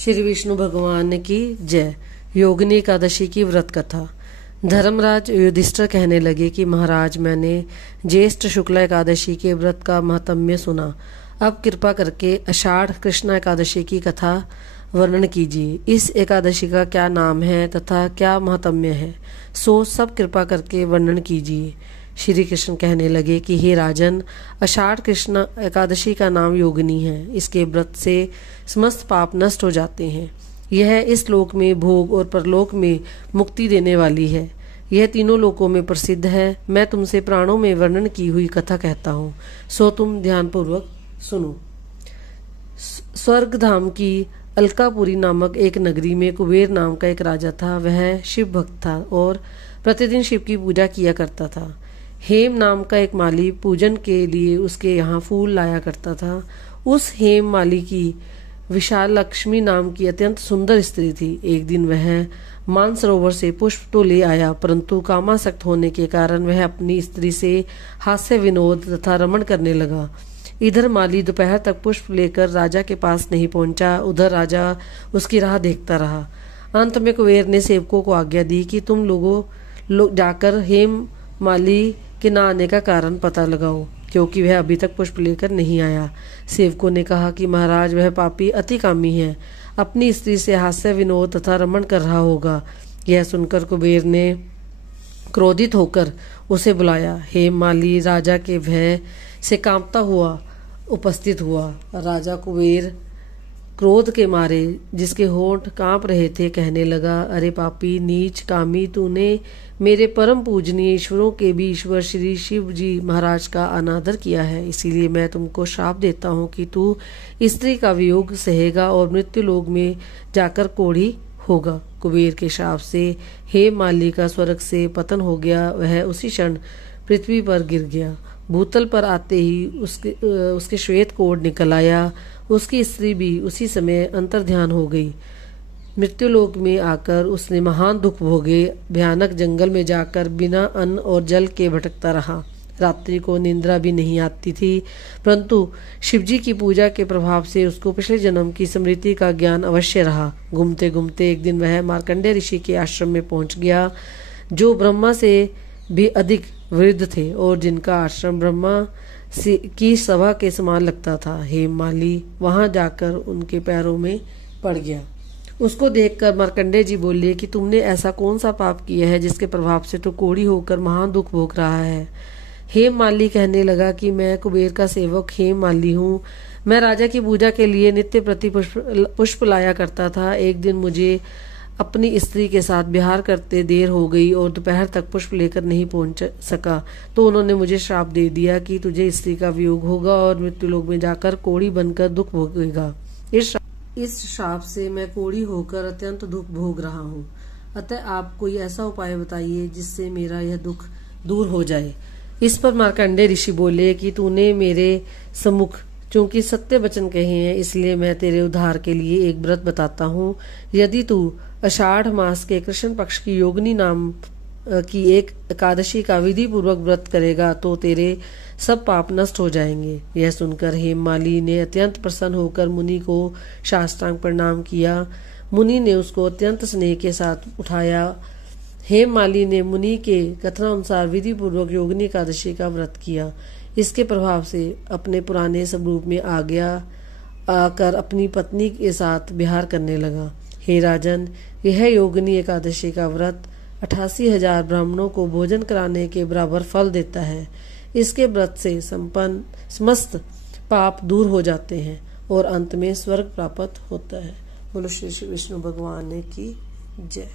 श्री विष्णु भगवान की जय। योगिनी एकादशी की व्रत कथा। धर्मराज युधिष्ठिर कहने लगे कि महाराज, मैंने ज्येष्ठ शुक्ला एकादशी के व्रत का महात्म्य सुना। अब कृपा करके आषाढ़ कृष्ण एकादशी की कथा वर्णन कीजिए। इस एकादशी का क्या नाम है तथा क्या महात्म्य है, सो सब कृपा करके वर्णन कीजिए। श्री कृष्ण कहने लगे कि हे राजन, आषाढ़ कृष्ण एकादशी का नाम योगिनी है। इसके व्रत से समस्त पाप नष्ट हो जाते हैं। यह इस लोक में भोग और परलोक में मुक्ति देने वाली है। यह तीनों लोकों में प्रसिद्ध है। मैं तुमसे प्राणों में वर्णन की हुई कथा कहता हूँ, सो तुम ध्यानपूर्वक सुनो। स्वर्गधाम की अलकापुरी नामक एक नगरी में कुबेर नाम का एक राजा था। वह शिव भक्त था और प्रतिदिन शिव की पूजा किया करता था। हेम नाम का एक माली पूजन के लिए उसके यहाँ फूल लाया करता था। उस हेम माली की विशाल लक्ष्मी नाम की अत्यंत सुंदर स्त्री थी। एक दिन वह मानसरोवर से पुष्प तो ले आया, परंतु कामासक्त होने के कारण वह अपनी स्त्री से हास्य विनोद तथा रमण करने लगा। इधर माली दोपहर तक पुष्प लेकर राजा के पास नहीं पहुंचा, उधर राजा उसकी राह देखता रहा। अंत में कुबेर ने सेवकों को आज्ञा दी कि तुम लोग जाकर हेम माली के न आने का कारण पता लगाओ, क्योंकि वह अभी तक पुष्प लेकर नहीं आया। सेवकों ने कहा कि महाराज, वह पापी अति कामी है, अपनी स्त्री से हास्य विनोद तथा रमण कर रहा होगा। यह सुनकर कुबेर ने क्रोधित होकर उसे बुलाया। हेम माली राजा के भय से कांपता हुआ उपस्थित हुआ। राजा कुबेर क्रोध के मारे, जिसके होंठ कांप रहे थे, कहने लगा, अरे पापी नीच कामी, तूने मेरे परम पूजनीय ईश्वरों के भी ईश्वर श्री शिव जी महाराज का अनादर किया है। इसीलिए मैं तुमको श्राप देता हूँ कि तू स्त्री का वियोग सहेगा और मृत्यु लोक में जाकर कोढ़ी होगा। कुबेर के श्राप से हेम माली का स्वर्ग से पतन हो गया। वह उसी क्षण पृथ्वी पर गिर गया। भूतल पर आते ही उसके श्वेत कोढ़ निकल आया। उसकी स्त्री भी उसी समय अंतर्ध्यान हो गई। मृत्युलोक में आकर उसने महान दुख भोगे। भयानक जंगल में जाकर बिना अन्न और जल के भटकता रहा। रात्रि को निंद्रा भी नहीं आती थी, परंतु शिवजी की पूजा के प्रभाव से उसको पिछले जन्म की स्मृति का ज्ञान अवश्य रहा। घूमते घूमते एक दिन वह मार्कंडेय ऋषि के आश्रम में पहुंच गया, जो ब्रह्मा से भी अधिक वृद्ध थे और जिनका आश्रम ब्रह्मा की सभा के समान लगता था। हेम माली वहां जाकर उनके पैरों में पड़ गया। उसको देखकर मार्कंडेय जी बोले कि तुमने ऐसा कौन सा पाप किया है जिसके प्रभाव से तो कोढ़ी होकर महान दुख भोग रहा है। हेम माली कहने लगा कि मैं कुबेर का सेवक हेम माली हूँ। मैं राजा की पूजा के लिए नित्य प्रति पुष्प लाया करता था। एक दिन मुझे अपनी स्त्री के साथ विहार करते देर हो गई और दोपहर तक पुष्प लेकर नहीं पहुंच सका, तो उन्होंने मुझे श्राप दे दिया कि तुझे स्त्री का वियोग होगा और मृत्युलोक में जाकर कोढ़ी बनकर दुख भोगेगा। इस श्राप से मैं कोढ़ी होकर अत्यंत दुख भोग रहा हूँ। अतः आप कोई ऐसा उपाय बताइए जिससे मेरा यह दुख दूर हो जाए। इस पर मार्कंडेय ऋषि बोले कि तूने मेरे सम्मुख चूंकि सत्य वचन कहे हैं, इसलिए मैं तेरे उद्धार के लिए एक व्रत बताता हूँ। यदि तू आषाढ़ मास के कृष्ण पक्ष की योगिनी नाम की एक एकादशी का विधि पूर्वक व्रत करेगा तो तेरे सब पाप नष्ट हो जाएंगे। यह सुनकर हेम माली ने अत्यंत प्रसन्न होकर मुनि को साष्टांग प्रणाम किया। मुनि ने उसको अत्यंत स्नेह के साथ उठाया। हेम माली ने मुनि के कथनानुसार विधि पूर्वक योगिनी एकादशी का व्रत किया। इसके प्रभाव से अपने पुराने स्वरूप में आ गया, आकर अपनी पत्नी के साथ विहार करने लगा। हे राजन, यह योगिनी एकादशी का व्रत 88,000 ब्राह्मणों को भोजन कराने के बराबर फल देता है। इसके व्रत से संपन्न समस्त पाप दूर हो जाते हैं और अंत में स्वर्ग प्राप्त होता है। बोलो श्री विष्णु भगवान की जय।